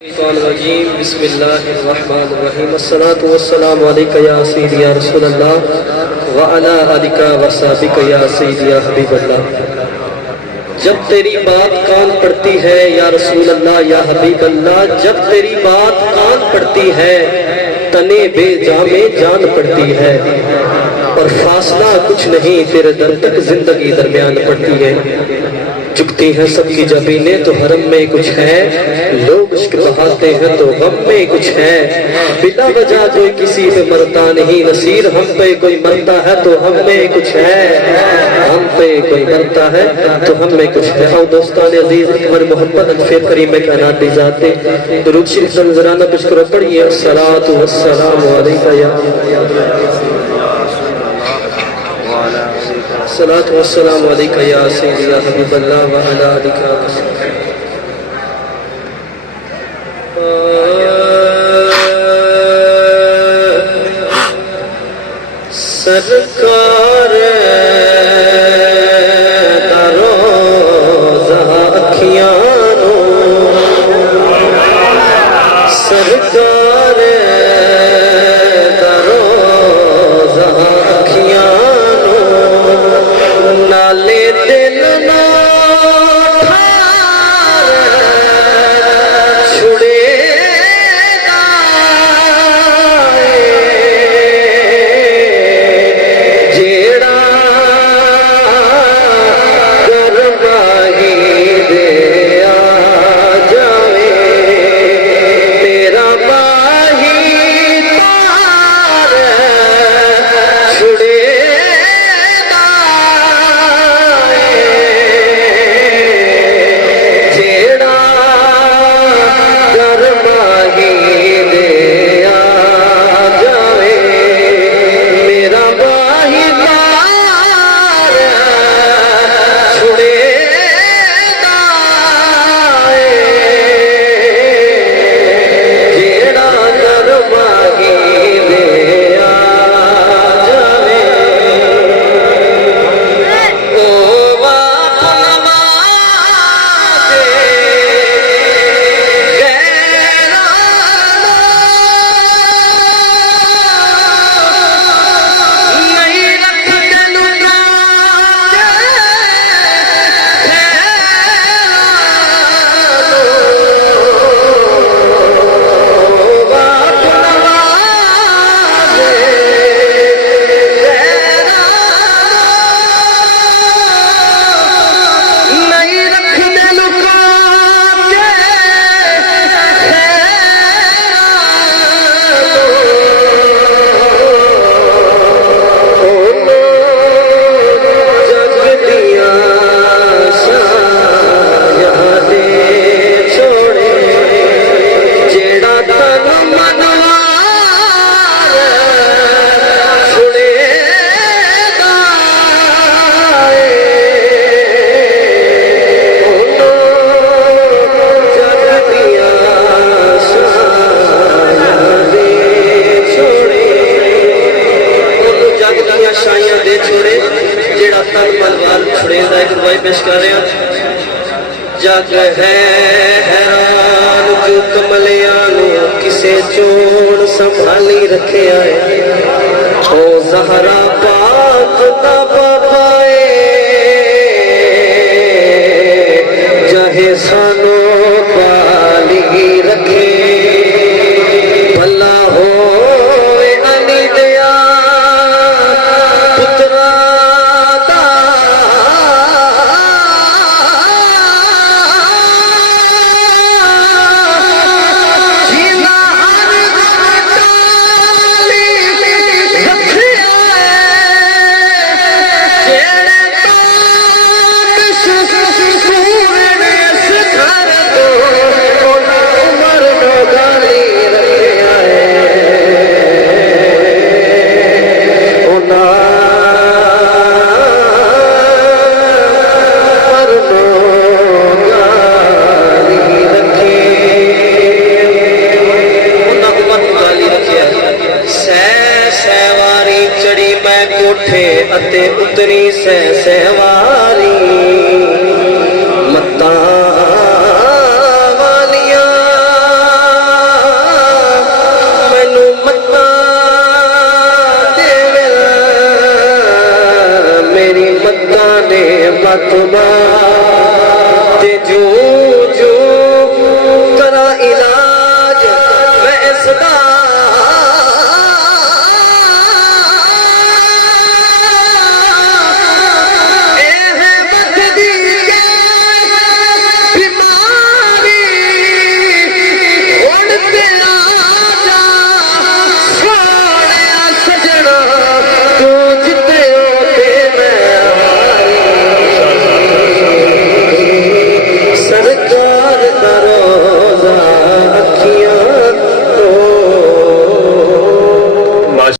बिस्मिल्लाहिर्रहमानिर्रहीम अस्सलातु वस्सलामु अलैका या सय्यदी या रसूलल्लाह व अला आलिका व सहाबिका या सय्यदी या हबीबल्लाह। जब तेरी बात कान पड़ती है या रसूल अल्लाह या हबीब अल्लाह, जब तेरी बात कान पड़ती है तने बेजामे जान पड़ती है, और फासला कुछ नहीं तेरे दर तक जिंदगी दरमियान पड़ती है। झुकती हैं सबकी जबीनें तो हरम में कुछ है, लोग इश्क बहाते हैं तो गम में कुछ है। बिला वजह कोई किसी पे मरता नहीं नसीर, हम पे कोई मरता है तो हम में कुछ है, हम पे कोई मरता है तो हम में कुछ है। और दोस्तान अजीज हमारे मोहब्बत अनफेर करीम में कहना दी जाते दुरूद शरीफ नजराना पेश करो, पढ़िए अस्सलातु वस्सलामु अलैका या सलातु वस्सलामु अलैका या सय्यदी या हबीबल्लाह व अला आलिका सरकार दारो जहां अखियां नो, सरकार दारो जहां अखियां नाले दिल ना छुड़े जेड़ा गरबाही दे आ जावे, तेरा माही तार छुड़े जग है हैरान जो कमलियां किसे चोण संभाली रखे आए, ओ ज़हरा पाक ना पाए चाहे सानो पाली रखे। भला हो अनी दया पुत्रा अते उतरी सै सहवारी मत्ता वालियां तुम्हारे